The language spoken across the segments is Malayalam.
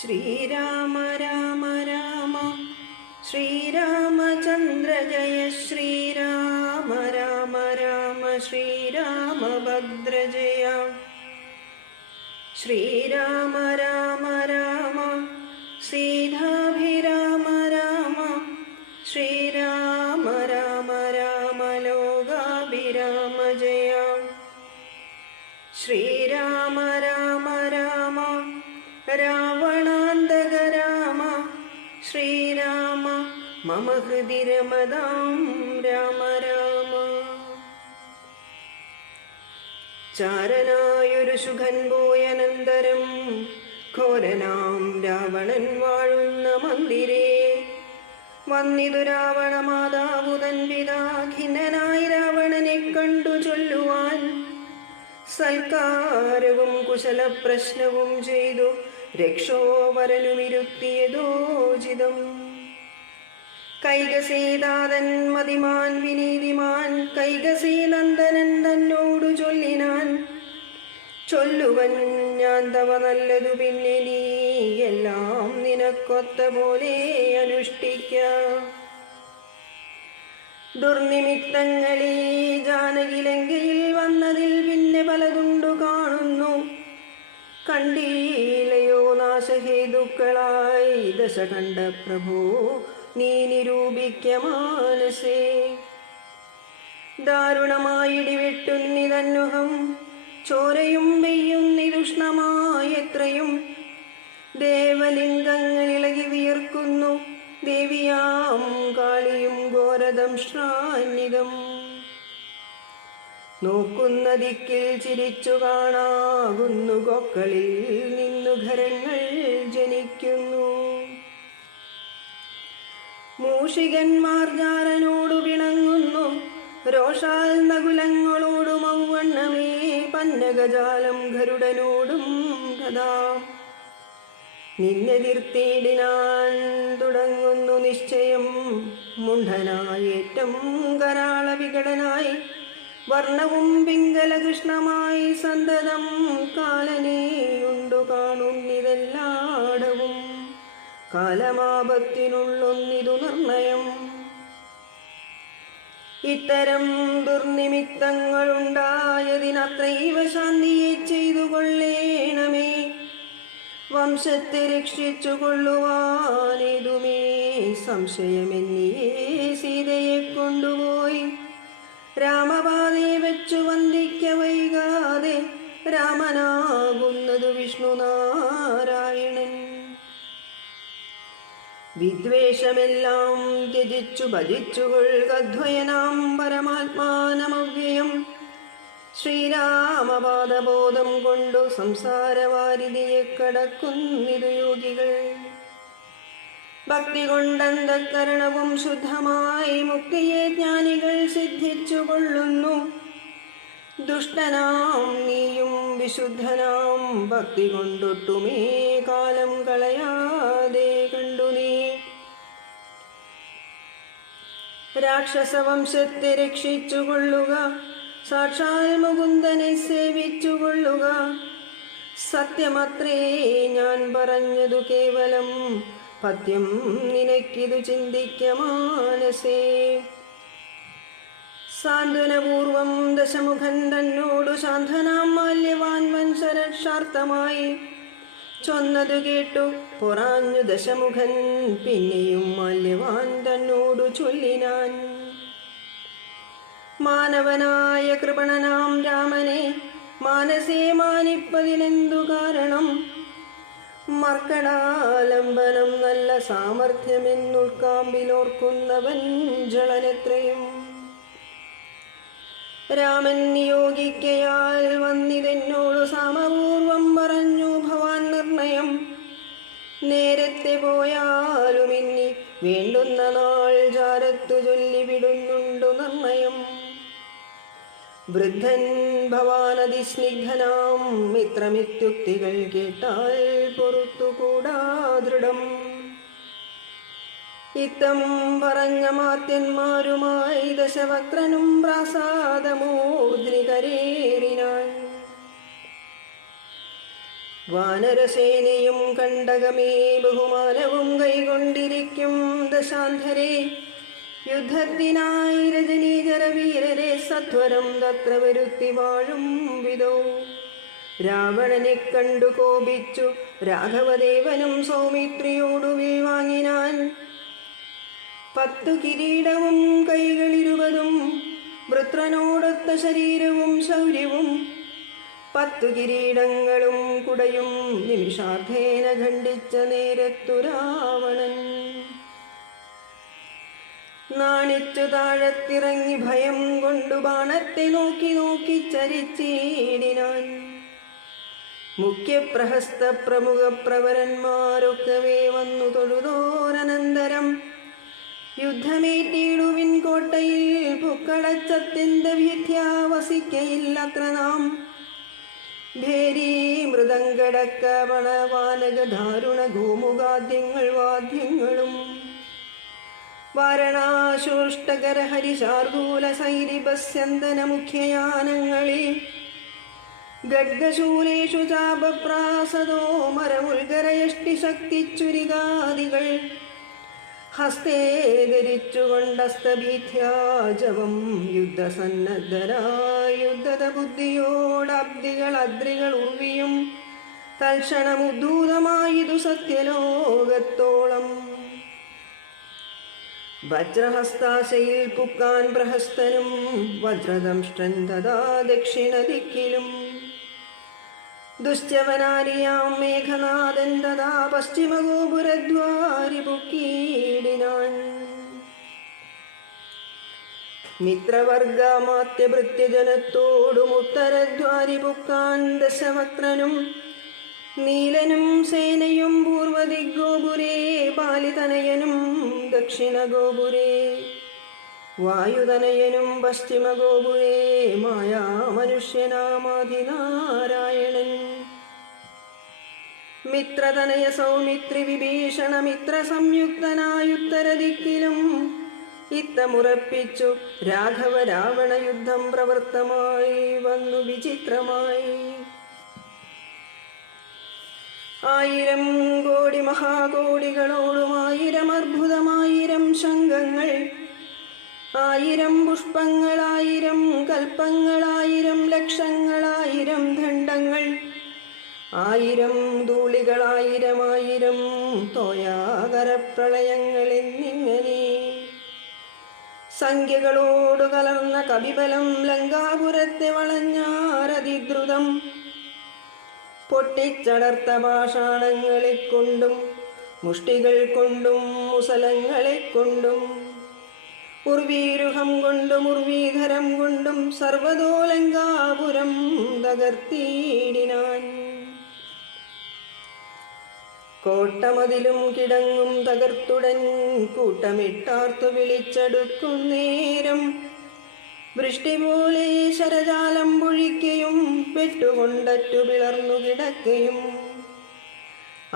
ശ്രീരാമ രാമ രാമ ശ്രീരാമചന്ദ്ര ജയ ശ്രീരാമ രാമ രാമ ശ്രീരാമഭദ്ര ജയ ശ്രീരാമ രാമ രാമ സീതാഭിരാമ രാമ ശ്രീരാമ രാമ രാമ ലോകാഭിരാമ ജയ ശ്രീരാമ രാമ രാമ രാവണാന്തക രാമ ശ്രീരാമ മമ ഹൃദി രമതാം രാമ രാമ. ചാരനായൊരു സുഖൻ പോയനന്തരം ഘോരനാം രാവണൻ വാഴുന്ന മന്ദിരേ വന്നിതു രാവണ മാതാവുതൻ പിതാ ഖിന്നനായി രാവണനെ കണ്ടു ചൊല്ലുവാൻ സൽക്കാരവും കുശല പ്രശ്നവും ചെയ്തു രക്ഷോവരനുമിരുത്തിയതോചിതം. കൈകസീതാതൻ മതിമാൻ വിനീതിമാൻ കൈകസീനന്ദനൻ തന്നോടു ചൊല്ലിനാൻ, ചൊല്ലുവൻ ഞാൻ തവ നല്ലതു പിന്നെ നീ എല്ലാം നിനക്കൊത്ത പോലെ അനുഷ്ഠിക്ക. ദുർനിമിത്തങ്ങളീ ജാനകിലങ്കയിൽ വന്നതിൽ പിന്നെ പലതുണ്ടു കാണുന്നു. കണ്ടീലയോ നാശഹേതുക്കളായി ദശകണ്ഠ പ്രഭോ നീ നിരൂപിക്ക മാനസേ. ദാരുണമായിടിവെട്ടുന്നിതന്നുഹം ചോരയും പെയ്യുന്നിരുഷ്ണമായെത്രയും ദേവലിംഗങ്ങളിളകി വിയർക്കുന്നു ദേവിയാം കാളിയും ഘോരദംഷ്ട്രാന്വിതം. നോക്കുന്ന ദിക്കിൽ ചിരിച്ചു കാണാകുന്നു കൊക്കളിൽ നിന്നു ഘരങ്ങൾ ജനിക്കുന്നു. മൂഷികന്മാർ ജാരനോടു പിണങ്ങുന്നു രോഷാൽ നകുലങ്ങളോടു മൗവണ്ണമേ പന്നകജാലം ഗരുഡനോടും കഥാ. നിന്നെതിർത്തിയിടിനാൻ തുടങ്ങുന്നു നിശ്ചയം മുണ്ഡനായേറ്റം കരാള വികടനായി വർണ്ണവും പിംഗലകൃഷ്ണമായി സന്തതം കാലനെയുണ്ടു കാണുന്നിതെല്ലാടവും കാലമാപത്തിനുള്ളൊന്നിതു നിർണയം. ഇത്തരം ദുർനിമിത്തങ്ങളുണ്ടായതിനത്രൈവ ശാന്തിയെ ചെയ്തു കൊള്ളേണമേ. വംശത്തെ രക്ഷിച്ചു കൊള്ളുവാനേതുമേ സംശയമെന്നിയേ സീതയെ കൊണ്ടുപോയി രാമപാതയെ വെച്ചു വന്ദിക്ക വൈകാതെ രാമനാകുന്നതു വിഷ്ണുനാരായണൻ. വിദ്വേഷമെല്ലാം ത്യജിച്ചു ഭജിച്ചുകൊള്ളുകദ്വയനാം പരമാത്മാനമവ്യയം. ശ്രീരാമപാദബോധം കൊണ്ടു സംസാരവാരിധിയെ കടക്കുന്നിതു യോഗികൾ. ഭക്തി കൊണ്ടന്തഃകരണവും ശുദ്ധമായി മുക്തിയെ ജ്ഞാനികൾ സിദ്ധിച്ചു കൊള്ളുന്നു. ദുഷ്ടനാം നീയും വിശുദ്ധനാം ഭക്തി കൊണ്ടൊട്ടുമേ കാലം കളയാതെ കണ്ടു നീ. രാക്ഷസവംശത്തെ രക്ഷിച്ചു കൊള്ളുക സാക്ഷാൽ മുകുന്ദനെ സേവിച്ചു കൊള്ളുക. സത്യമത്രേ ഞാൻ പറഞ്ഞതു കേവലം പഥ്യം നിനക്കിതു ചിന്തിക്ക മാനസേ. സാന്ത്വനപൂർവം ദശമുഖൻ തന്നോടു ശാന്തനാം മാല്യവാൻ വംശരക്ഷാർത്ഥമായി ചൊന്നതു കേട്ടു പൊറാഞ്ഞു ദശമുഖൻ പിന്നെയും മാല്യവാൻ തന്നോടു ചൊല്ലിനാൻ. മാനവനായ കൃപണനാം രാമനെ മാനസേ മാനിപ്പതിനെന്തു കാരണം? മർക്കടാലംബനം നല്ല സാമർഥ്യമെന്നുൾക്കാമ്പിലോർക്കുന്നവൻ ജളനെത്രയും. രാമൻ നിയോഗിക്കയാൽ വന്നിതെന്നോടു സാമപൂർവം പറഞ്ഞു ഭവാൻ നിർണയം. നേരത്തെ പോയാലും ഇനി വേണ്ടുന്ന നാൾ ജാരത്തു ചൊല്ലിവിടുന്നുണ്ടു നിർണയം. വൃദ്ധൻ ഭവാനതിസ്നിഗ്ധനാം മിത്രമിത്യുക്തികൾ കേട്ടാൽ പൊറുത്തുകൂടാ ദൃഢം. ഇത്തം പറഞ്ഞ മാത്യന്മാരുമായി ദശവക്രനും പ്രാസാദമൂർധ്നികരേറിനാൻ. വാനരസേനയും കണ്ടകമേ ബഹുമാനവും കൈകൊണ്ടിരിക്കും ദശാന്ധരെ. യുദ്ധത്തിനായി രജനീചര വീരരെ സത്വരം തത്ര വരുത്തി വാഴും വിധോ. രാവണനെ കണ്ടു കോപിച്ചു രാഘവദേവനും സൗമിത്രിയോടു വിൽ വാങ്ങിനാൻ. 10 കിരീടവും കൈകളിരുപതും വൃത്രനോടൊത്ത ശരീരവും ശൗര്യവും. 10 കിരീടങ്ങളും കുടയും നിമിഷാർദ്ധേന ഖണ്ഡിച്ച നേരത്തു രാവണൻ നാണിച്ചു താഴത്തിറങ്ങി ഭയം കൊണ്ടു ബാണത്തെ നോക്കി നോക്കി ചരിച്ചീടിനാൻ. മുഖ്യപ്രഹസ്ത പ്രമുഖ പ്രവരന്മാരൊക്കവേ വന്നു തൊഴുതോരനന്തരം യുദ്ധമേറ്റിടുവിൻ കോട്ടയിൽ പുക്കടച്ചത്യന്ത വിദ്യ വസിക്കയില്ലത്ര നാം. ഭേരി മൃദംഗടക്ക പണവാനക ദാരുണ ഗോമുഖാദ്യങ്ങൾ വാദ്യങ്ങളും വാരണാശോഷ്ടകര ഹരിശാർദൂല സൈരിഭസ്യന്തന മുഖ്യയാനങ്ങളിൽ ഗഡ്ഗശൂലേഷു ചാപപ്രാസദോ മരമുൽഗരയഷ്ടിശക്തിച്ചുരികാദികൾ ഹസ്തേ ധരിച്ചുകൊണ്ടസ്തഭീഥ്യാജവം യുദ്ധസന്നദ്ധരായ യുദ്ധത ബുദ്ധിയോടബ്ദികൾ അദ്രികൾ ഉർവിയും തൽക്ഷണമുദ്ധൂതമായിതു സത്യലോകത്തോളം. വജ്രഹസ്താശയിൽ പുക്കാൻ പ്രഹസ്തനും വജ്രദംഷ്ടൻ തഥാ ദക്ഷിണ ദിക്കിലും. ദുശ്ചവനാരിയാം മേഘനാഥൻ തഥാ പശ്ചിമഗോപുരദ്വാരി പുക്കീടിനാൻ. മിത്രവർഗമാത്യഭൃത്യജനത്തോടും ഉത്തരദ്വാരി പുക്കാൻ ദശവക്രനും. നീലനും സേനയും പൂർവദിഗോപുരേ ബാലിതനയനും ദക്ഷിണഗോപുരേ. വായുതനയനും പശ്ചിമഗോപുരേ മായാ മനുഷ്യനാമാധിനാരായണൻ. മിത്രതനയ സൗമിത്രി വിഭീഷണ മിത്ര സംയുക്തനായുത്തരദിക്കിലും ഇത്തമുറപ്പിച്ചു രാഘവ രാവണ യുദ്ധം പ്രവൃത്തമായി വന്നു വിചിത്രമായി. 1000 കോടി മഹാകോടികളോടും 1000 അർബുദമായിരം ശംഖങ്ങൾ. 1000 പുഷ്പങ്ങൾ 1000 കൽപ്പങ്ങൾ 1000 ലക്ഷങ്ങൾ 1000 ദണ്ഡങ്ങൾ. 1000 ധൂളികൾ 1000 തോയാകരപ്രളയങ്ങൾ എന്നിങ്ങനെ സംഖ്യകളോടു കലർന്ന കപിബലം ലങ്കാപുരത്തെ വളഞ്ഞാരതിദ്രുതം. പൊട്ടിച്ചടർത്ത പാഷാണങ്ങളെ കൊണ്ടും മുഷ്ടികൾ കൊണ്ടും മുസലങ്ങളെ കൊണ്ടും ഉർവീരുഹം കൊണ്ടും ഉർവീധരം കൊണ്ടും സർവതോലങ്കാപുരം തകർത്തിയിടിനാൻ. കോട്ടമതിലും കിടങ്ങും തകർത്തുടൻ കൂട്ടമിട്ടാർത്തു വിളിച്ചടുക്കും നേരം വൃഷ്ടി പോലെ ശരജാലം പൊഴിക്കയും പെട്ടുകൊണ്ടറ്റു പിളർന്നു കിടക്കയും.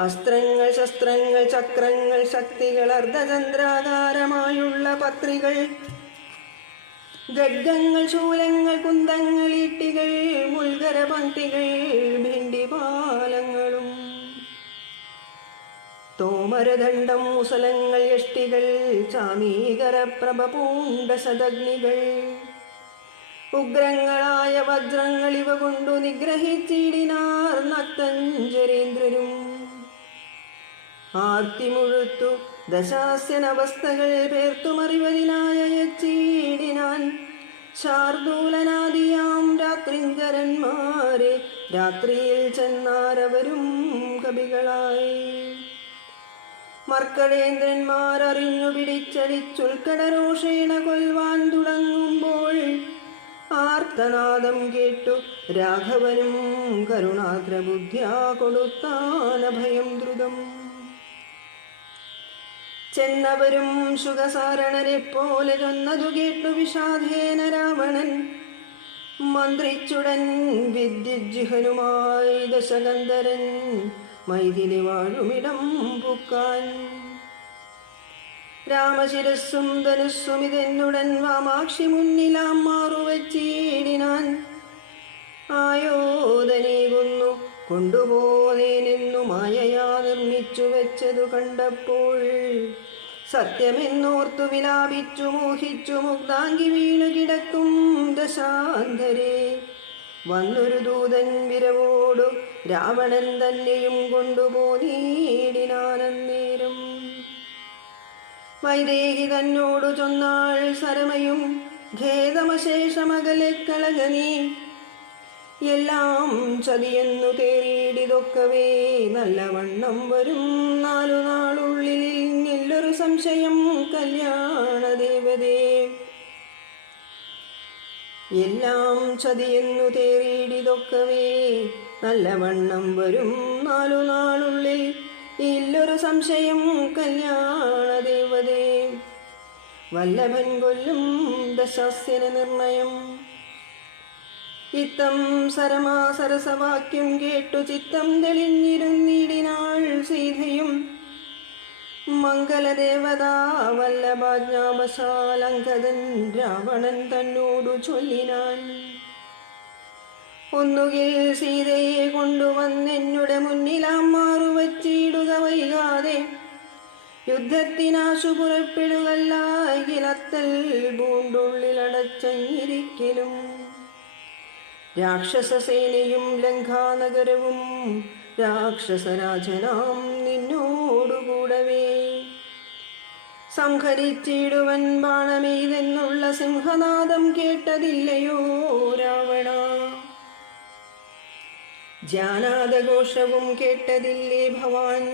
അസ്ത്രങ്ങൾ ശസ്ത്രങ്ങൾ ചക്രങ്ങൾ ശക്തികൾ അർദ്ധചന്ദ്രാകാരമായുള്ള പത്രികൾ ഖഡ്ഗങ്ങൾ ശൂലങ്ങൾ കുന്തങ്ങൾ ഈട്ടികൾ മുൽഗര പങ്ക്തികൾ ഭിണ്ടിപാലങ്ങളും തോമരദണ്ഡം മുസലങ്ങൾ യഷ്ടികൾ ചാമീകര പ്രഭ പൂണ്ട ശതഗ്നികൾ. ഉഗ്രങ്ങളായ വജ്രങ്ങൾ ഇവ കൊണ്ടു നിഗ്രഹിച്ചിടിനാർ നക്തഞ്ചരേന്ദ്രരും. ആർത്തിമുഴുത്തു ദശാസ്യനവസ്ഥകൾ പേർത്തുമറിവതിനായ യച്ചീടിനാൻ. ശാർദൂലനാദിയാം രാത്രിഞ്ചരന്മാരെ രാത്രിയിൽ ചെന്നാരവരും കവികളായി. മർക്കടേന്ദ്രന്മാരറിഞ്ഞു പിടിച്ചടിച്ചുൽക്കടരോഷേണ കൊൽവാൻ തുടങ്ങുമ്പോൾ ആർത്തനാദം കേട്ടു രാഘവനും കരുണാദ്രബുദ്ധ്യാ കൊടുത്താനഭയം ദ്രുതം. ചെന്നവരും ശുഖസാരണരെ പോലെ ചൊന്നതു കേട്ടു വിഷാദേന രാവണൻ. മന്ത്രിച്ചുടൻ വിദ്യുജ്ജിഹനുമായി ദശകന്ധരൻ മൈഥിലി വാഴുമിടം പുക്കാൻ. രാമശിരസ്സും ധനുസ്സും ഇതെന്നുടൻ വാമാക്ഷി മുന്നിലാം മാറുവച്ചീടിനാൻ. ആയോധനീകുന്നു കൊണ്ടുപോന്നേനെന്നു മായയാ നിർമ്മിച്ചു വെച്ചതു കണ്ടപ്പോൾ സത്യമെന്നോർത്തു വിലാപിച്ചു മോഹിച്ചു മുഗ്ധാംഗി വീണു കിടക്കും ദശാന്തരെ. വന്നൊരു ദൂതൻ വിരവോടു രാവണൻ തന്നെയും കൊണ്ടുപോന്നീടിനാനന്നേരം. വൈദേഹി തന്നോടു ചൊന്നാൾ സരമയും ഖേദമശേഷമകലെ കളകനീ. എല്ലാം ചതിയെന്നു തേറിയിടിതൊക്കവേ നല്ലവണ്ണം വരും 4 നാളുള്ളിൽ. ഇല്ലൊരു സംശയം കല്യാണ ദേവതേ. എല്ലാം ചതിയെന്നു തേറിയിടിതൊക്കവേ നല്ലവണ്ണം വരും 4 നാളുള്ളിൽ. ഇല്ലൊരു സംശയം കല്യാണ ദേവതേ. വല്ലഭൻ കൊല്ലും ദശാസ്യന നിർണയം. ഇത്തം സരമാസരസവാക്യം കേട്ടു ചിത്തം തെളിഞ്ഞിരുന്നിടിനാൾ സീതയും. മംഗലദേവതാ വല്ലഭാജ്ഞാവശാലങ്കദൻ രാവണൻ തന്നോടു ചൊല്ലിനാൻ. ഒന്നുകിൽ സീതയെ കൊണ്ടുവന്നെന്നുടെ മുന്നിലാം മാറുവച്ചിടുക വൈകാതെ. യുദ്ധത്തിനാശു പുറപ്പെടുകല്ലാകിലത്തൽ പൂണ്ടുള്ളിലടച്ചങ്ങിരിക്കലും. രാക്ഷസസേനയും ലങ്കാനഗരവും രാക്ഷസരാജനാം നിന്നോടുകൂടവേ. സംഹരിച്ചിടുവൻ ബാണമെയ്തെന്നുള്ള സിംഹനാദം കേട്ടതില്ലയോ രാവണ. ജാനാദഘോഷവും കേട്ടതില്ലേ ഭവാൻ.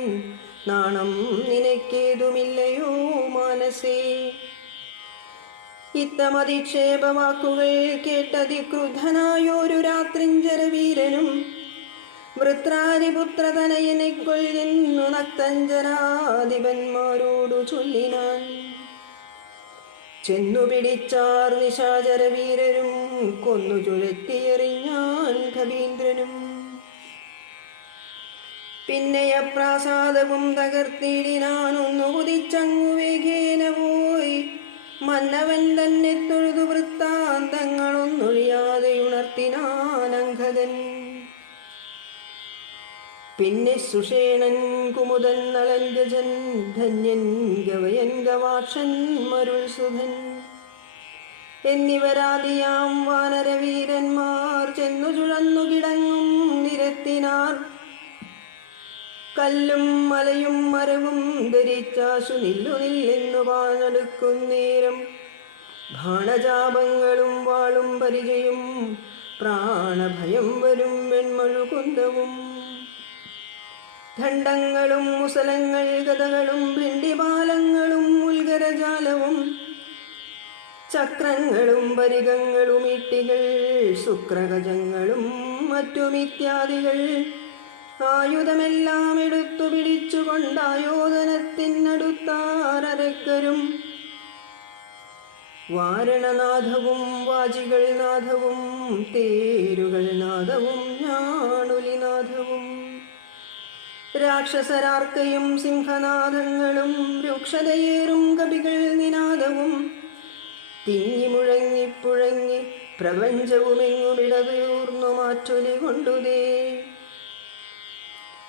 നാണം നിനക്കേതുമില്ലയോ മാനസേ. ഇത്തമധിക്ഷേപവാക്കുകൾ കേട്ടതിക്രുദ്ധനായൊരു രാത്രിഞ്ചരവീരനും വൃത്രാരിപുത്രതനയനെ കൊല്ലുന്നു നക്തഞ്ചരാധിപന്മാരോടു ചൊല്ലിനാൻ. ചെന്നു പിടിച്ചാർ നിശാചരവീരരും കൊന്നു ചുഴറ്റിയെറിഞ്ഞാൻ കവീന്ദ്രനും. പിന്നെയപ്രാസാദവും തകർത്തിടിനാനൊന്നു കുതിച്ചങ്ങു വേഗേന പോയി. മന്നവൻ തന്നെ തൊഴുതു വൃത്താന്തങ്ങളൊന്നൊഴിയാതെ ഉണർത്തിനാനങ്കദൻ. പിന്നെ സുഷേണൻ കുമുദൻ നളൻഗജൻ ധന്യൻ ഗവയൻ ഗവാക്ഷൻ മരുൾ സുധൻ എന്നിവരാദിയാം വാനരവീരന്മാർ ചെന്നു ചുഴന്നു കിടങ്ങും നിരത്തിനാർ. കല്ലും മലയും മരവും ധരിച്ചാശു നില്ലുനില്ലെന്നു വാണെടുക്കുന്നേരം. ബാണജാപങ്ങളും വാളും പരിചയും പ്രാണഭയം വരും വെൺമഴുകുന്തവും. ദണ്ഡങ്ങളും മുസലങ്ങൾ ഗദകളും ഭിണ്ടിപാലങ്ങളും ഉൽഗരജാലവും. ചക്രങ്ങളും പരിഗങ്ങളും ഇട്ടികൾ ശുക്രഗജങ്ങളും മറ്റുമിത്യാദികൾ. ആയുധമെല്ലാം എടുത്തു പിടിച്ചുകൊണ്ടായോധനത്തിനടുത്താരക്കരും. വാരണനാഥവും വാജികൾ നാഥവും തേരുകൾ നാഥവും ഞാണുലിനാഥവും. രാക്ഷസരാർക്കയും സിംഹനാഥങ്ങളും രൂക്ഷതയേറും കവികൾ നിനാദവും. തിങ്ങി മുഴങ്ങിപ്പുഴങ്ങി പ്രപഞ്ചവുമെങ്ങുമിടതൂർന്നു മാറ്റൊലി കൊണ്ടുതേ.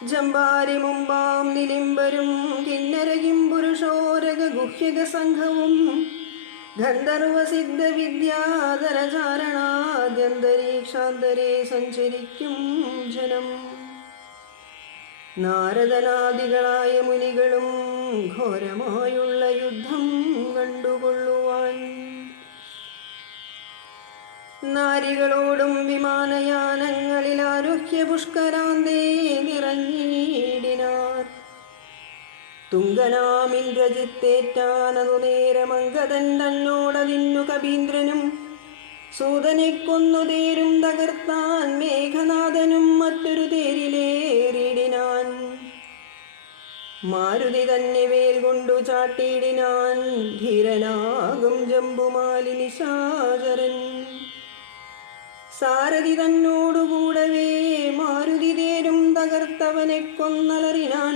ജമ്പാരി മുമ്പാം നിലിംബരും കിന്നരയും പുരുഷോരക ഗുഹ്യക സംഘവും. ഗന്ധർവസിദ്ധ വിദ്യാധരചാരണാദ്യന്തരീക്ഷാന്തരേ സഞ്ചരിക്കും ജനം. നാരദനാദികളായ മുനികളും ഘോരമായുള്ള യുദ്ധം കണ്ടുകൊള്ളുവാൻ. നാരികളോടും വിമാനയാനങ്ങളിൽ ആരുഹ്യ പുഷ്കരാന്തേ നിറഞ്ഞിടിനാർ. തുങ്കനാമിന്ദ്രജിത്തേറ്റാനതു നേരമങ്കദൻ തന്നോടതിന്നു കവീന്ദ്രനും. സൂതനെ കൊന്നു തേരും തകർത്താൻ മേഘനാഥനും മറ്റൊരു തേരിലേറിടിനാൻ. മാരുതി തന്നെ വേൽ കൊണ്ടു ചാട്ടിയിടിനാൻ ധീരനാകും ജംബുമാലി നിശാചരൻ. സാരഥി തന്നോടുകൂടവേ മാരുതി തേരും തകർത്തവനെ കൊന്നലറിനാൻ.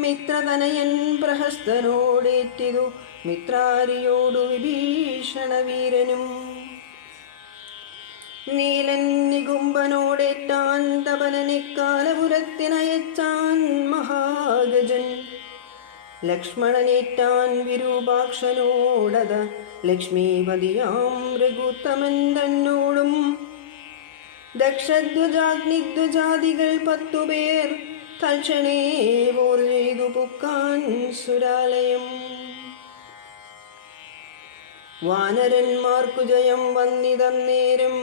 മിത്രതനയൻ പ്രഹസ്തനോടേറ്റിതു മിത്രാരിയോടു വിഭീഷണ വീരനും. നീലൻ നികുംബനോടേറ്റാൻ തപനനെക്കാലപുരത്തിനയച്ചാൻ മഹാഗജൻ. ലക്ഷ്മണനേറ്റാൻ വിരൂപാക്ഷനോടത ലക്ഷ്മീപതിയാം രഘുത്തമൻ തന്നോടും. ദക്ഷധ്വജാഗ്നിധ്വജാദികൾ 10 പേർ തൽക്ഷണേ പോർ ചെയ്തു പുക്കാൻ സുരാലയം. വാനരന്മാർക്കു ജയം വന്നിതന്നേരം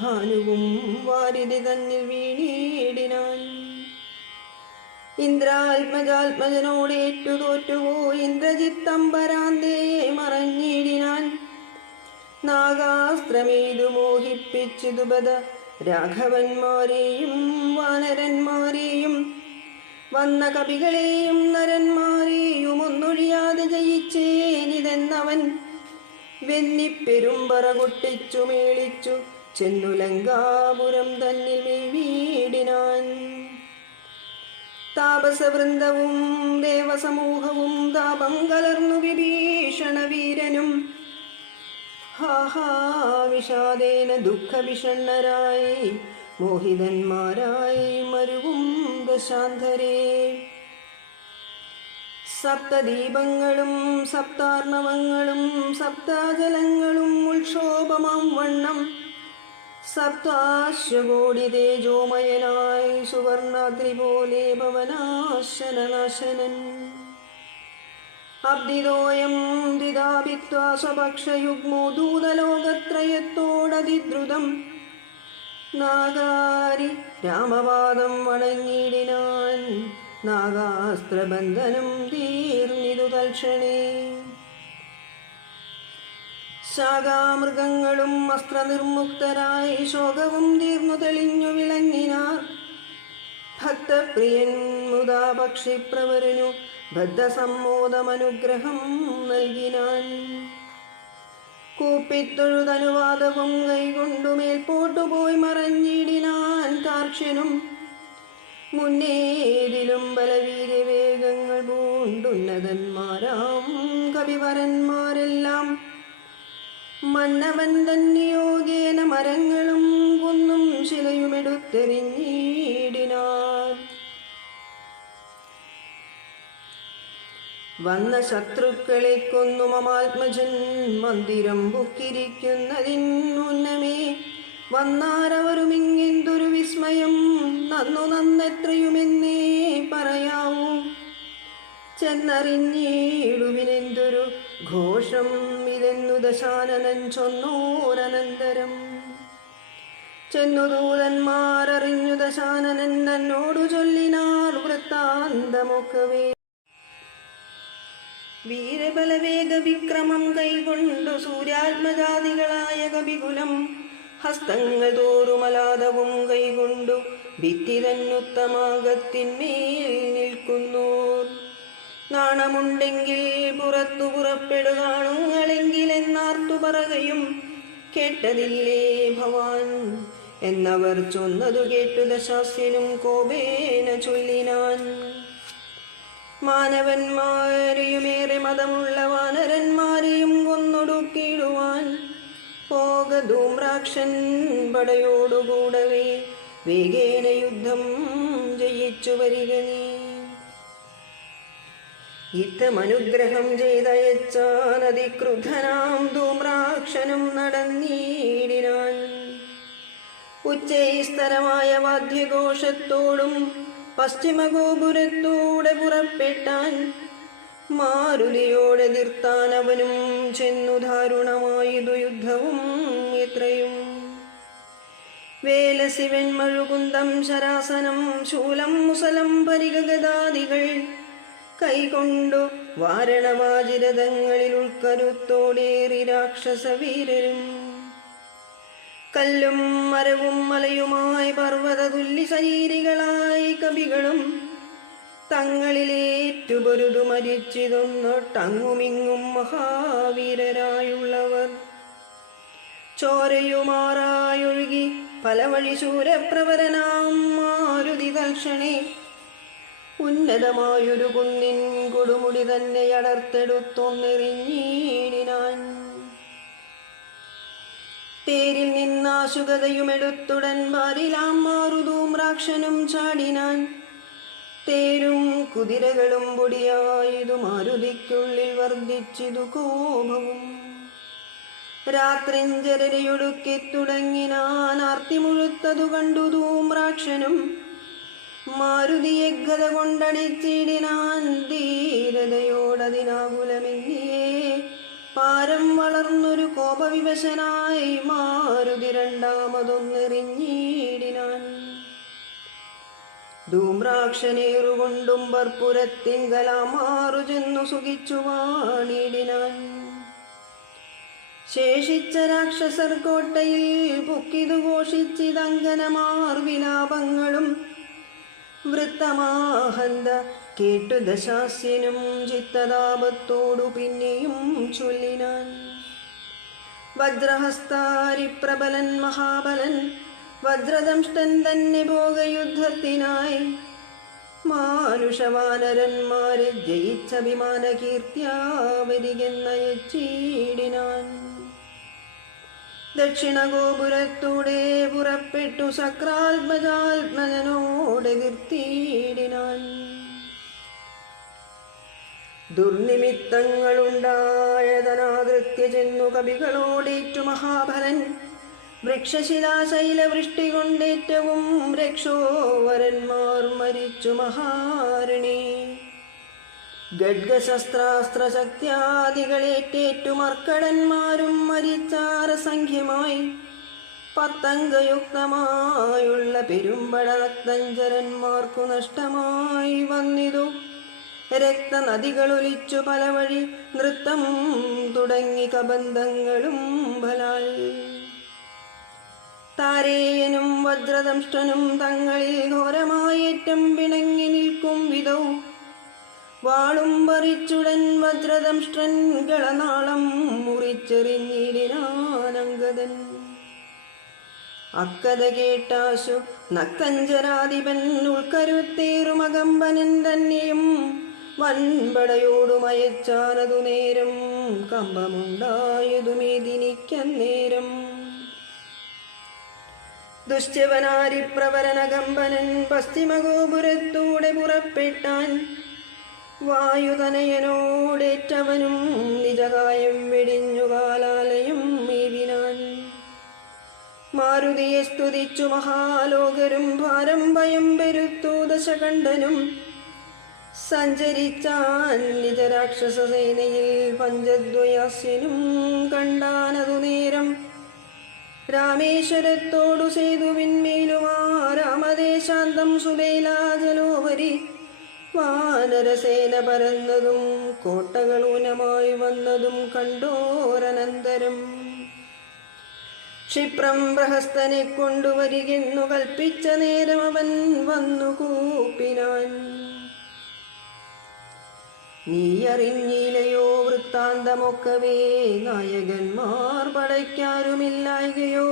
ഭാനുവും വാരിധി തന്നിൽ വീണീടിനാൻ. ഇന്ദ്രാത്മജാത്മജനോടേറ്റു തോറ്റുപോയി ഇന്ദ്രജിത്തമ്പരാന്തേ മറഞ്ഞിടിനാൻ. നാഗാസ്ത്രമേതു മോഹിപ്പിച്ചു ബദ രാഘവന്മാരെയും വാനരന്മാരെയും വന്ന കവികളെയും നരന്മാരെയും ഒന്നൊഴിയാതെ ജയിച്ചേനിതെന്നവൻ വെന്നിപ്പെരുമ്പറ കൊട്ടിച്ചു മേളിച്ചു ചെന്നു ലങ്കാപുരം തന്നിൽ വീടിനാൻ. താപസവൃന്ദവും ദേവസമൂഹവും താപം കലർന്നു വിഭീഷണ വീരനും വിഷാദേന ദുഃഖവിഷണ്ണരായി മോഹിതന്മാരായി മരുവും ദശാന്തരേ. സപ്തദീപങ്ങളും സപ്താർണവങ്ങളും സപ്താജലങ്ങളും ഉത്ക്ഷോഭമാം വണ്ണം സപ്താശ്വകോടി തേജോമയനായി സുവർണാദ്രി പോലെ ഭവനാശനനാശനൻ. അബ്ദിതോയം ദിദാപിത്വാ സ്വപക്ഷയുഗ്മോ ദൂതലോകത്രയത്തോടതിദ്രുതം. നാഗാരി രാമപാദം വണങ്ങിടിനാൻ നാഗാസ്ത്രബന്ധനം തീർന്നിതു തൽക്ഷണേ. ശാഖാമൃഗങ്ങളും അസ്ത്രനിർമുക്തരായി ശോകവും തീർന്നു തെളിഞ്ഞു വിളങ്ങിനാർ. ഭക്തപ്രിയൻ മുതാ പക്ഷിപ്രവരനു ബദ്ധസമ്മോദമനുഗ്രഹം നൽകിനാൻ. കൂപ്പിത്തൊഴുതനുവാദവും കൈകൊണ്ടു മേൽപോട്ടുപോയി മറഞ്ഞിടിനാൻ താർക്ഷ്യനും. മുന്നേതിലും ബലവീര്യവേഗങ്ങൾ പൂണ്ടുന്നതന്മാരാം കവിവരന്മാരെല്ലാം മന്നവൻ തന്നിയോഗേന മരങ്ങളും കുന്നും ശിലയുമെടുത്തെറിഞ്ഞിടിനാർ. വന്ന ശത്രുക്കളെ കൊന്നു മമാത്മജൻ മന്ദിരം പൊക്കിരിക്കുന്നതിന്നുന്നമേ വന്നാരവരുമിങ്ങെന്തൊരു വിസ്മയം നന്നെത്രയുമെന്നേ പറയാവൂ. ചെന്നറിഞ്ഞിടുവിനെന്തൊരു ഘോഷം ഇതെന്നു ദശാനനൻ ചൊന്നോരനന്തരം. ചെന്നു ദൂതന്മാരറിഞ്ഞു ദശാനനൻ തന്നോടു ചൊല്ലിനാർ വൃത്താന്തമൊക്കവേ. വീരബലവേഗ വിക്രമം കൈകൊണ്ടു സൂര്യാത്മജാതികളായ കവികുലം ഹസ്തങ്ങൾ തോറുമലാദവും കൈകൊണ്ടു ഭിത്തി തന്നുത്തമാകത്തിന്മേൽ നിൽക്കുന്നു. നാണമുണ്ടെങ്കിൽ പുറത്തു പുറപ്പെടുകാണുങ്ങളെങ്കിൽ എന്നാർത്തു പറകയും കേട്ടതില്ലേ ഭവാൻ എന്നവർ ചൊന്നതു കേട്ടു ദശാസ്യനും കോപേന ചൊല്ലിനാൻ. മാനവന്മാരെയുമേറെ മതമുള്ള വാനരന്മാരെയും കൊന്നൊടുക്കിടുവാൻ പോക ധൂമ്രാക്ഷൻ പടയോടുകൂടവേ വേഗേന യുദ്ധം ജയിച്ചു വരിക നീ. ഇത്തമനുഗ്രഹം ചെയ്തയച്ചാൻ അതിക്രുദ്ധനാം ധൂമ്രാക്ഷനും നടന്നിടിനാൻ. ഉച്ചൈസ്തരമായ വാദ്യഘോഷത്തോടും പശ്ചിമഗോപുരത്തൂടെ പുറപ്പെട്ടാൻ. മാരുതിയോടെ നിർത്താൻ അവനും ചെന്നു ദാരുണമായതു യുദ്ധവും എത്രയും. വേലശിവൻ മഴുകുന്തം ശരാസനം ശൂലം മുസലം പരിഗഗദാദികൾ കൈകൊണ്ടു വാരണവാജിരഥങ്ങളിൽ ഉൾക്കരുത്തോടേറി രാക്ഷസവീരരും. കല്ലും മരവും മലയുമായി പർവ്വതതുല്യ ശരീരികളായി കവികളും തങ്ങളിലേറ്റുപൊരുതു മരിച്ചിതൊന്നൊട്ടങ്ങുമിങ്ങും മഹാവീരരായുള്ളവർ. ചോരയുമാറായൊഴുകി പല വഴി ശൂരപ്രവരനാം മാരുതി തൽക്ഷണേ ഉന്നതമായൊരു കുന്നിൻ കൊടുമുടി തന്നെ അടർത്തെടുത്തൊന്നെറിഞ്ഞിടിനാൻ. തേരിൽ നിന്നാശുഗതയുമെടുത്തുടൻ വാരിലാം മാറുധൂമ്രാക്ഷനും ചാടിനാൻ. തേരും കുതിരകളും പൊടിയായതു മാരുതിക്കുള്ളിൽ വർദ്ധിച്ചിതു കോപവും. രാത്രിഞ്ചരയൊടുക്കി തുടങ്ങിനാൻ ആർത്തി മുഴുത്തതു കണ്ടു ധൂമ്രാക്ഷനും. മാരുതിയെ ഗത കൊണ്ടടിച്ചിടിനാൻ ധീരതയോടതിനാകുലമെന്നിയേ. പാരം വളർന്നൊരു കോപവിവശനായി മാരുതി രണ്ടാമതൊന്നെറിഞ്ഞിടിനാൻ. ധൂമ്രാക്ഷനേറുകൊണ്ടും പർപ്പുരത്തിങ്കലാമാറു ചെന്നു സുഖിച്ചു വാണിടിനാൻ. ശേഷിച്ച രാക്ഷസർ കോട്ടയിൽ പൊക്കിതു ഘോഷിച്ചിതങ്കനമാർ വിലാപങ്ങളും. വൃത്തമാഹന്ത കേട്ടു ദശാസ്യനും ചിത്തതാപത്തോടു പിന്നെയും ചൊല്ലിനാൻ. വജ്രഹസ്താരി പ്രബലൻ മഹാബലൻ വജ്രദംഷ്ടൻ തന്നെ ഭോഗയുദ്ധത്തിനായി. മാനുഷവാനരന്മാരെ ജയിച്ചഭിമാന കീർത്തിയാവരികെന്നയച്ചിടിനാൻ. ദക്ഷിണഗോപുരത്തൂടെ പുറപ്പെട്ടു ശക്രാത്മജാത്മജനോടെതിർത്തിയിടിനാൻ. ദുർനിമിത്തങ്ങളുണ്ടായതനാദൃത്യ ചെന്നു കവികളോടേറ്റു മഹാബലൻ. വൃക്ഷശിലാശൈലവൃഷ്ടി കൊണ്ടേറ്റവും രക്ഷോവരന്മാർ മരിച്ചു മഹാരണി. ഖഡ്ഗശസ്ത്രാസ്ത്രശക്തിയാദികളേറ്റേറ്റു മർക്കടന്മാരും മരിച്ചാരസംഖ്യമായി. പത്തംഗയുക്തമായുള്ള പെരുമ്പട നക്തഞ്ചരന്മാർക്കു നഷ്ടമായി വന്നിതു. രക്തനദികളൊലിച്ചു പല വഴി നൃത്തം തുടങ്ങി കബന്ധങ്ങളും ബലാൽ. താരേയനും വജ്രദംഷ്ടനും തങ്ങളിൽ ഘോരമായേറ്റം പിണങ്ങി നിൽക്കും വിധൗ. വാളും പറിച്ചുടൻ വജ്രദംഷ്ടൻ ഗളനാളം മുറിച്ചെറിഞ്ഞിടിനാനങ്കദൻ. അക്കഥ കേട്ടാശു നക്തഞ്ചരാധിപൻ ഉൾക്കരുത്തേറുമകമ്പനൻ തന്നെയും വൻപടയോടുമയച്ചാനതു നേരം. കമ്പമുണ്ടായതുമേദിനിക്കന്നേരം. ദുശ്ചവനാരിപ്രവരനകമ്പനൻ പശ്ചിമഗോപുരത്തൂടെ പുറപ്പെട്ടാൻ. വായുതനയനോടേറ്റവനും നിജകായം വെടിഞ്ഞു കാലാലയം മേവിനാൻ. മാരുതിയെ സ്തുതിച്ചു മഹാലോകരും ഭാരം ഭയം പെരുത്തു ദശകണ്ഠനും. സഞ്ചരിച്ചാൻ നിജരാക്ഷസസേനയിൽ പഞ്ചദ്വയാസ്യനും കണ്ടാനതു നേരം. രാമേശ്വരത്തോടു സേതുവിന്മേലുമാ രാമദേശാന്തം സുബേലാജലോപരി. വാനരസേന പരന്നതും കോട്ടകളൂനമായി വന്നതും കണ്ടോരനന്തരം. ക്ഷിപ്രം പ്രഹസ്തനെ കൊണ്ടുവരികെന്നു കൽപ്പിച്ച നേരം അവൻ വന്നു കൂപ്പിനാൻ. നീയറിഞ്ഞില്ലയോ വൃത്താന്തമൊക്കവേ, നായകന്മാർ പടയ്ക്കാരുമില്ലായകയോ.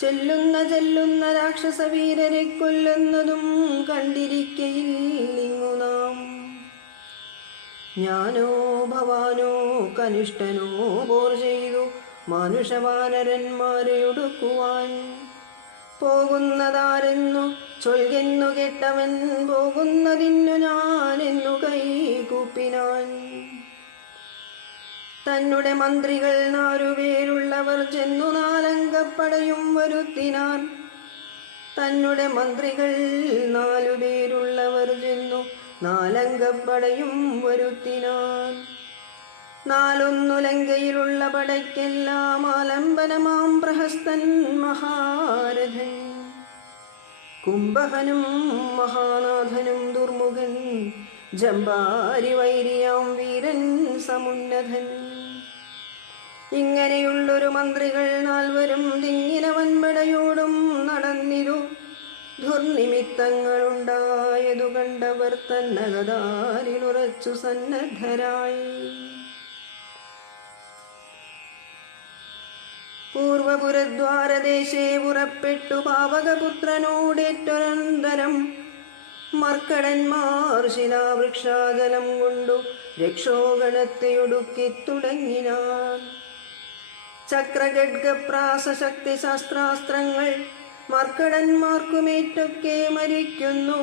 ചെല്ലുന്ന രാക്ഷസവീരരെ കൊല്ലുന്നതും കണ്ടിരിക്കയില്ലിങ്ങു നാം. ഞാനോ ഭവാനോ കനിഷ്ഠനോ പോർ ചെയ്തു മാനുഷവാനരന്മാരെ ഒടുക്കുവാൻ. പോകുന്നതാരെന്നു ചൊൽകെന്നു കേട്ടവൻ പോകുന്നതിന്നു ഞാനെന്നു കൈകൂപ്പിനാൻ. തന്നെ മന്ത്രികൾ 4 പേരുള്ളവർ ചെന്നു 4 അംഗപ്പടയും വരുത്തിനാൻ. തന്നെ മന്ത്രികൾ 4 പേരുള്ളവർ ചെന്നു 4 അംഗപ്പടയും വരുത്തിനാൻ. 4 ലങ്കയിലുള്ള പടയ്ക്കെല്ലാം ആലംബനമാം പ്രഹസ്തൻ മഹാരഥൻ. കുംഭകനും മഹാനാഥനും ദുർമുഖൻ ജംബാരി വൈരിയാം വീരൻ സമുന്നതൻ. ഇങ്ങനെയുള്ളൊരു മന്ത്രികൾ 4 തിങ്ങിന വൻപടയോടും നടന്നിരു. ദുർനിമിത്തങ്ങളുണ്ടായതു കണ്ടവർ തന്നകതാരിലുറച്ചു സന്നദ്ധരായി. പൂർവപുരദ്വാരദേശേ പുറപ്പെട്ടു പാവകപുത്രനോടേറ്റൊരന്തരം. മർക്കടന്മാർ ശിലാവൃക്ഷാജലം കൊണ്ടു രക്ഷോഗണത്തെ ഒടുക്കി തുടങ്ങിനാൻ. ചക്രഖഡ്ഗപ്രാസശക്തി ശാസ്ത്രാസ്ത്രങ്ങൾ മർക്കടന്മാർക്കുമേറ്റൊക്കെ മരിക്കുന്നു.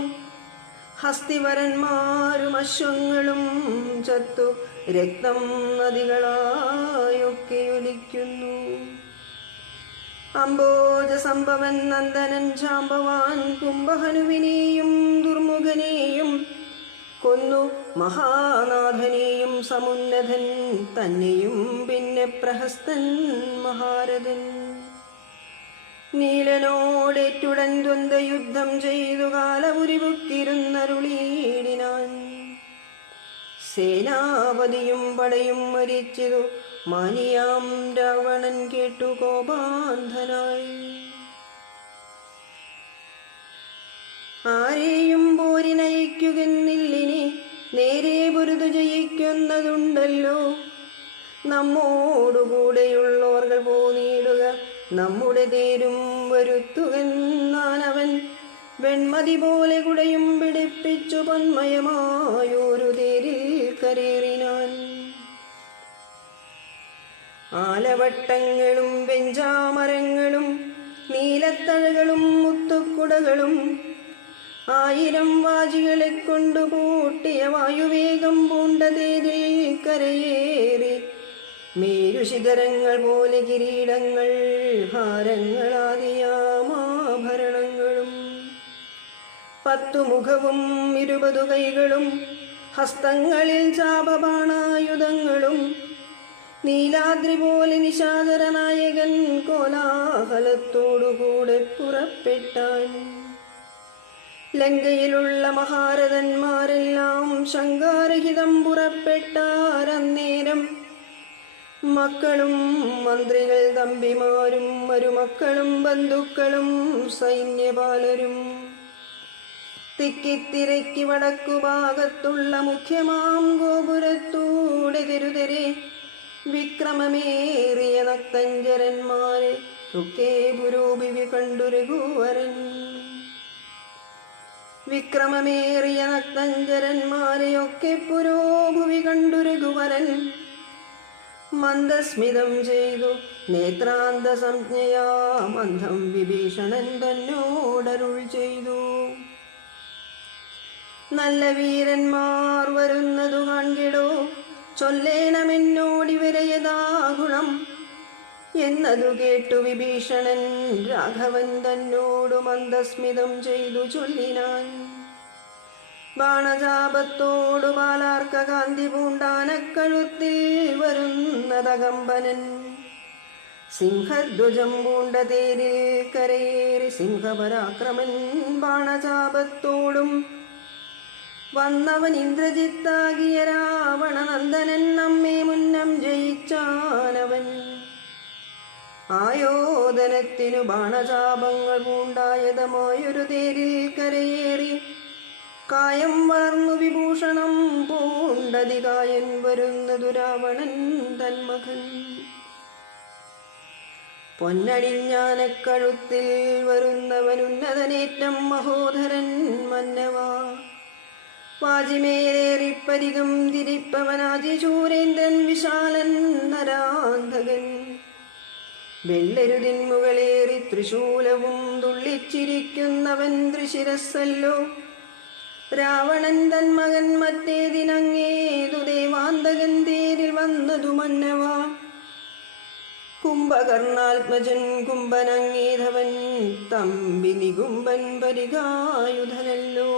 ഹസ്തിവരന്മാരും അശ്വങ്ങളും ചത്തു രക്തം നദികളായൊക്കെ ഒലിക്കുന്നു. അംബോജ സംഭവൻ നന്ദനൻ ജാമ്പവാൻ കുംഭഹനുവിനെയും ദുർമുഖനെയും കൊന്നു. മഹാനാഥനെയും സമുന്നതൻ തന്നെയും പിന്നെ പ്രഹസ്തൻ മഹാരഥൻ. നീലനോടേറ്റുടൻ ദ്വന്ദ്വയുദ്ധം ചെയ്തു കാലപുരിപുക്കിരുന്നരുളീടിനാൻ. സേനാപതിയും പടയും മരിച്ചിതു മാനിയാം രാവണൻ കേട്ടു കോപാന്ധനായി. ആരെയും പോരിനയിക്കുന്നില്ലിനി നേരെ പൊരുതു ജയിക്കുന്നതുണ്ടല്ലോ. നമ്മോടുകൂടെയുള്ളോർകൾ പോന്നിടുക നമ്മുടെ തേരും വരുത്തുകെന്നാനവൻ. വെൺമതി പോലെ കുടയും പിടിപ്പിച്ചു പൊന്മയമായൊരു തേരിൽ കരേറിനാൻ. ആലവട്ടങ്ങളും വെഞ്ചാമരങ്ങളും നീലത്തഴകളും മുത്തുക്കുടകളും 1000 വാജികളെ കൊണ്ടു പൂട്ടിയ വായുവേഗം പൂണ്ട തേരിൽ കരയേറി. മേരുശിഖരങ്ങൾ പോലെ കിരീടങ്ങൾ ഹാരങ്ങളാദിയാമാഭരണങ്ങളും 10 മുഖവും 20 കൈകളും ഹസ്തങ്ങളിൽ ചാപബാണായുധങ്ങളും നീലാദ്രി പോലെ നിശാചരനായകൻ കോലാഹലത്തോടുകൂടെ പുറപ്പെട്ടാൻ. ലങ്കയിലുള്ള മഹാരഥന്മാരെല്ലാം ശങ്കാരഹിതം പുറപ്പെട്ടാരന്നേരം. മക്കളും മന്ത്രികൾ തമ്പിമാരും മരുമക്കളും ബന്ധുക്കളും സൈന്യപാലരും തിക്കിത്തിരക്കി വടക്കുഭാഗത്തുള്ള മുഖ്യമാം ഗോപുരത്തൂടെ തെരുതെരെ വിക്രമമേറിയ നക്തഞ്ചരന്മാരെ ഒക്കെ പുരോഭിവി കണ്ടു രഘുവരൻ. വിക്രമമേറിയ നക്തഞ്ചരന്മാരെയൊക്കെ പുരോഭുവി കണ്ടു രഘുവരൻ. മന്ദസ്മിതം ചെയ്തു നേത്രാന്ത സംജ്ഞയാ മന്ദം വിഭീഷണൻ തന്നോടരുൾ ചെയ്തു. നല്ല വീരന്മാർ വരുന്നതു കാൺകിടോ, ചൊല്ലേണമെന്നോടിവരെ യഥാഗുണം എന്നതു കേട്ടു വിഭീഷണൻ രാഘവൻ തന്നോടു മന്ദസ്മിതം ചെയ്തു ചൊല്ലിനാൻ. ബാണചാപത്തോടു ബാലാർക്ക കാന്തി പൂണ്ടാനക്കഴുത്തിൽ വരുന്നതകമ്പനൻ. സിംഹധ്വജം പൂണ്ട തേരിൽ കരയേറി സിംഹപരാക്രമൻ ബാണചാപത്തോടും വന്നവൻ ഇന്ദ്രജിത്താകിയ രാവണനന്ദനൻ നമ്മെ മുന്നം ജയിച്ചാനവൻ. ആയോധനത്തിനു ബാണചാപങ്ങൾ പൂണ്ടായതമായൊരു തേരിൽ കരയേറി കായം വളർന്നു വിഭൂഷണം പൂണ്ടതികായൻ വരുന്നതു രാവണൻ തന്മകൻ. പൊന്നണിഞ്ഞാനക്കഴുത്തിൽ വരുന്നവനുന്നതനേറ്റം മഹോധരൻ മന്നവാ. വാജിമേലേറിപ്പരികം തിരിപ്പവനാജിശൂരേന്ദ്രൻ വിശാലൻ നരാന്തകൻ. വെള്ളരുതിൻ മുകളേറി ത്രിശൂലവും തുള്ളിച്ചിരിക്കുന്നവൻ ത്രിശിരസ്സല്ലോ. രാവണൻ തന്മകൻ മറ്റേതിനങ്ങേതു ദേവാന്തകൻ തേരിൽ വന്നതു മന്നവാ. കുംഭകർണാത്മജൻ കുംഭനങ്ങേധവൻ തമ്പി നികുംബൻ പരികായുധനല്ലോ.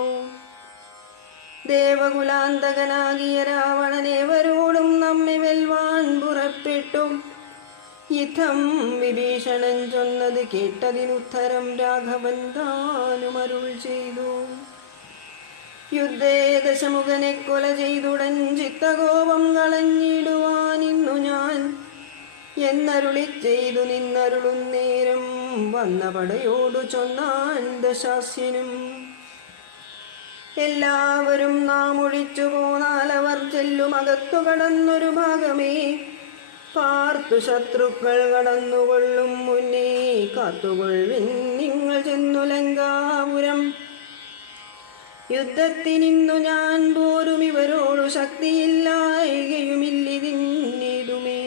ദേവകുലാന്തകനാകിയ രാവണനേവരോടും നമ്മെ വെൽവാൻ പുറപ്പെട്ടു. യുദ്ധം വിഭീഷണൻ ചൊന്നത് കേട്ടതിനുത്തരം രാഘവൻ താനുമരുൾ ചെയ്തു. യുദ്ധേ ദശമുഖനെ കൊല ചെയ്തുടൻ ചിത്തകോപം കളഞ്ഞിടുവാനിന്നു ഞാൻ എന്നരുളി ചെയ്തു നിന്നരുളുന്നേരം വന്ന പടയോടു ചൊന്നാൻ ദശാസ്യനും. എല്ലാവരും നാം ഒഴിച്ചു പോന്നാലവർ ചെല്ലുമകത്തു കടന്നൊരു ഭാഗമേ പാർത്തു ശത്രുക്കൾ കടന്നുകൊള്ളും മുന്നേ കാത്തുകൊള്ളിൻ നിങ്ങൾ ചെന്നു ലങ്കാപുരം. യുദ്ധത്തിനിന്നു ഞാൻ പോരും ഇവരോടു ശക്തിയില്ലായകയുമില്ലിതിന്നിടുമേ.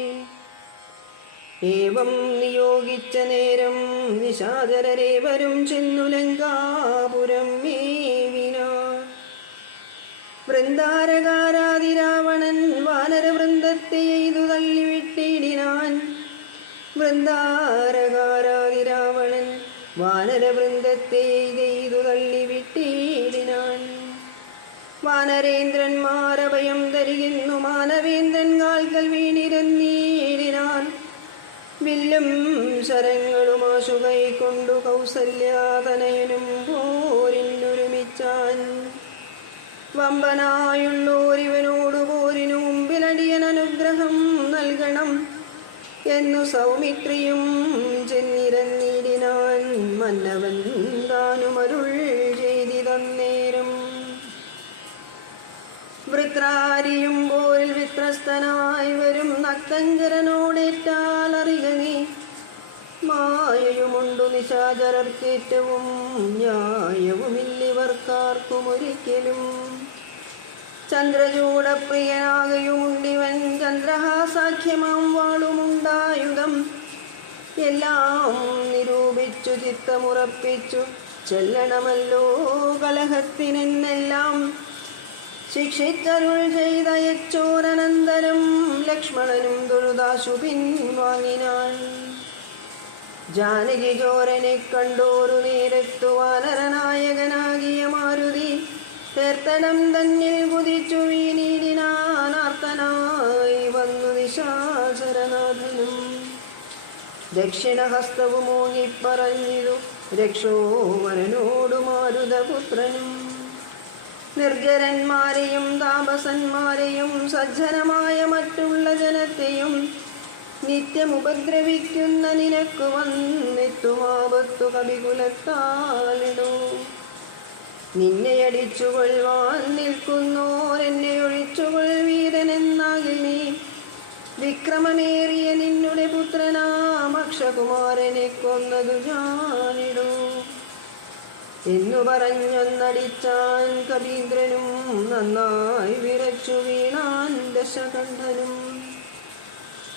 ഏവം നിയോഗിച്ച നേരം നിശാചരരേവരും ചെന്നു ലങ്കാപുരം മേവിനാർ. വൃന്ദാരകാരാതിരാവണൻ വാനരവൃന്ദത്തെ എയ്തു തള്ളിവിട്ടിടിനാൻ. വൃന്ദാരകാരാതിരാവണൻ വാനരവൃന്ദത്തെ എയ്തു തള്ളിവിട്ടിടിനാൻ. വാനരേന്ദ്രന്മാരഭയം ധരിക്കുന്നു മാനവേന്ദ്രൻ കാൽക്കൽ വീണിരന്നീടിനാൻ. വില്ലും ശരങ്ങളുമാശു കൈക്കൊണ്ടു കൗസല്യാതനയനും പോരിനൊരുമിച്ചാൻ. വമ്പനായുള്ളോരിവനോടു പോരിനു മുമ്പിലടിയൻ അനുഗ്രഹം നൽകണം എന്നു സൗമിത്രിയും ചെന്നിരന്നിടിനാൻ. മന്നവൻ താനുമരുൾ ചെയ്തിതന്നേരം വൃത്രാരിയും പോരിൽ വിത്രസ്തനായി വരും നക്തഞ്ചരനോടേറ്റാൽ അറിക നീ. മായയുമുണ്ടു നിശാചരർക്കേറ്റവും ന്യായവുമില്ലിവർക്കാർക്കുമൊരിക്കലും. ചന്ദ്രചൂടപ്രിയനാകയുമുണ്ടിവൻ ചന്ദ്രഹാസാഖ്യമാം വാളുമുണ്ടായുധം. എല്ലാം നിരൂപിച്ചു ചിത്തമുറപ്പിച്ചു ചെല്ലണമല്ലോ കലഹത്തിനെന്നെല്ലാം. ശിക്ഷിച്ചരുൾ ചെയ്ത യച്ചോരനന്തരം ലക്ഷ്മണനും തൊഴുതാശു പിൻവാങ്ങിനാൻ. ജാനകി ചോരനെ കണ്ടോരു നേരത്തു വാനരനായകനാകിയ മാരുതി തീർത്ഥടം തന്നിൽ കുതിച്ചു വീണിടിനാനാർത്തനായി വന്നു നിശാചരനാഥനും. ദക്ഷിണഹസ്തവുമോങ്ങിപ്പറഞ്ഞിതു രക്ഷോവരനോടു മാരുതപുത്രനും. നിർജരന്മാരെയും താപസന്മാരെയും സജ്ജനമായ മറ്റുള്ള ജനത്തെയും നിത്യമുപദ്രവിക്കുന്ന നിനക്കു വന്നെത്തുമാപത്തു കവികുലത്താലിടൂ. നിന്നെയടിച്ചു കൊള്ളുവാൻ നിൽക്കുന്നോരെന്നെ ഒഴിച്ചുകൊൾ വീരനെന്നാകിൽ നീ. വിക്രമമേറിയ നിന്നുടെ പുത്രനാം അക്ഷകുമാരനെ കൊന്നതു ഞാനിടൂ എന്നു പറഞ്ഞൊന്നടിച്ചാൻ കവീന്ദ്രനും. നന്നായി വിറച്ചു വീണാൻ ദശകണ്ഠനും.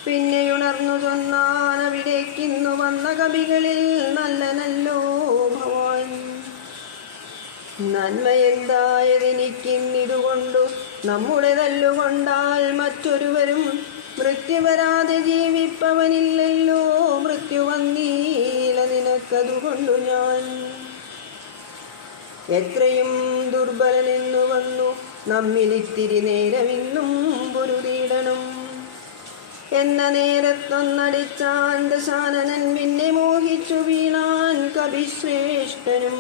പിന്നെയുണർന്നു ചൊന്നാൻ അവിടേക്കിന്നു വന്ന കവികളിൽ നല്ലനല്ലോ ഭവാൻ. നന്മയെന്തായതെനിക്കിന്നിതുകൊണ്ടു നമ്മുടെ തല്ലുകൊണ്ടാൽ മറ്റൊരുവരും മൃത്യുവരാതെ ജീവിപ്പവനില്ലല്ലോ. മൃത്യു വന്നീല നിനക്കതുകൊണ്ടു ഞാൻ. എത്രയും ദുർബലനെന്നു വന്നു നമ്മിലിത്തിരി നേരമിന്നും പൊരുതീടണം എന്ന നേരത്തൊന്നടിച്ചാൻ ദശാനനൻ. പിന്നെ മോഹിച്ചു വീണാൻ കവിശ്രേഷ്ഠനും.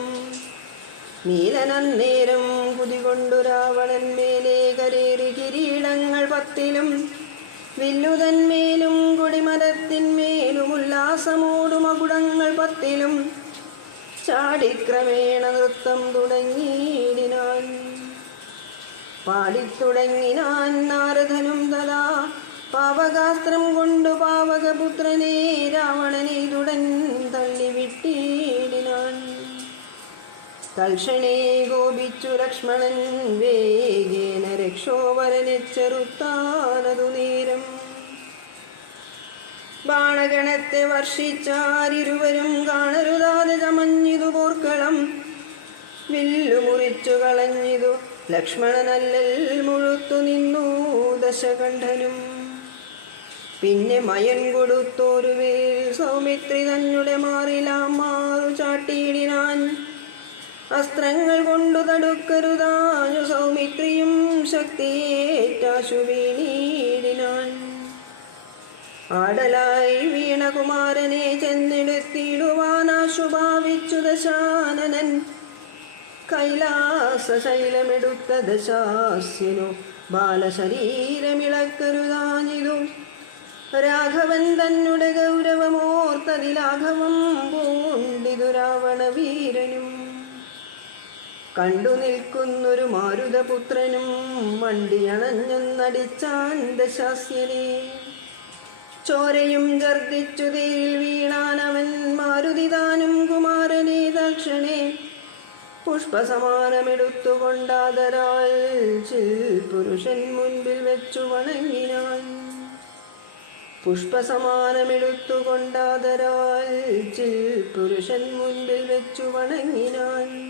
നീലനന്നേരം കുതികൊണ്ടു രാവണൻ മേലെ കരേറി കിരീടങ്ങൾ 10 വില്ലുതന്മേലും കൊടിമരത്തിന്മേലും ഉല്ലാസമോടു മകുടങ്ങൾ 10 ചാടിക്രമേണ നൃത്തം തുടങ്ങിയിടിനാൻ. പാടിത്തുടങ്ങിനാൻ നാരദനും തഥാ പാവകാസ്ത്രം കൊണ്ടു പാവകപുത്രനെ രാവണനെ തുടൻ തള്ളിവിട്ടിടിനാൻ. തൽക്ഷണേ കോപിച്ചു ലക്ഷ്മണൻ വേഗേന രക്ഷോവരനെ ചെറുത്താനതു നേരം. ബാണഗണത്തെ വർഷിച്ചാരിരുവരും കാണരുതാതെ ചമഞ്ഞിതു പോർക്കളം. വില്ലു മുറിച്ചു കളഞ്ഞിതു ലക്ഷ്മണനല്ലൽ മുഴുത്തു നിന്നു ദശകണ്ഠനും. പിന്നെ മയൻ കൊടുത്തോരു വേൽ സൗമിത്രി തന്നെ മാറിലാം മാറു ചാട്ടിയിടിനാൻ. അസ്ത്രങ്ങൾ കൊണ്ടു തടുക്കരുതാഞ്ഞു സൗമിത്രിയും ശക്തിയേറ്റാശു വീണിടിനാൻ. ആടലായി വീണകുമാരനെ ചെന്നെടുത്തിടുവാനാശു ഭാവിച്ചു ദശാനനൻ. കൈലാസശൈലമെടുത്ത ദശാസ്യനു ബാലശരീരമിളക്കരുതാഞ്ഞിതു. രാഘവൻ തന്നെ ഗൗരവമോർത്തതിലാഘവം പൂണ്ടിതു രാവണവീരനും. കണ്ടു നിൽക്കുന്നൊരു മാരുതപുത്രനും മണ്ടിയണഞ്ഞൊന്നടിച്ചാൻ ദശാസ്യനെ. ചോരയും ഗർദിച്ചു തീരിൽ വീണാനവൻ മാരുതിതാനും കുമാരനെ തൽക്ഷണേ പുഷ്പസമാനമെടുത്തുകൊണ്ടാദരാൽ ചിൽ പുരുഷൻ മുൻപിൽ വെച്ചു വണങ്ങിനാൻ. പുഷ്പസമാനമെടുത്തുകൊണ്ടാദരാൽ ചിൽ പുരുഷൻ മുൻപിൽ വെച്ചു വണങ്ങിനാൻ.